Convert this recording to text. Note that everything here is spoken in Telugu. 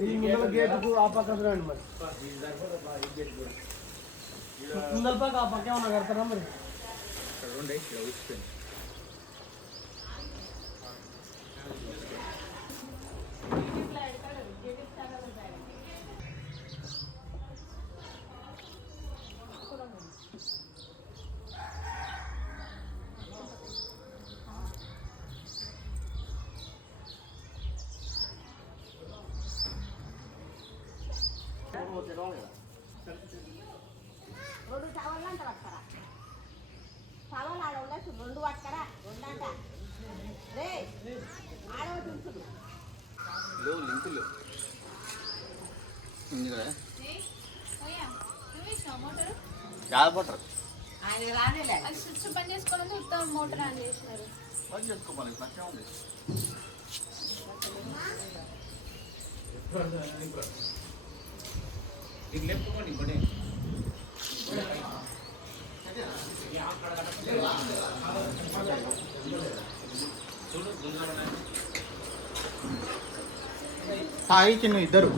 ఈ ముందల గేటుకు ఆ పక్క చూడండి మరి ముందల పక్క ఆ పక్క ఏమన్నా కడతారా మరి రెండు టవల్ అంట పట్టరా టవల్ ఆడవలేదు రెండు పట్టరా రెండంట రే ఆడవ చూసుడు లింకులు మోటార్ ఆయన రానేలే స్విచ్ బంద్ చేసుకోవాలంటే ఉత్తమ మోటార్ ఆన్ చేసినారు బంద్ చేసుకోమని నచ్చే ఉంది ఇది లేపుకోండి ఇంకోటి సాయి చిన్న ఇద్దరు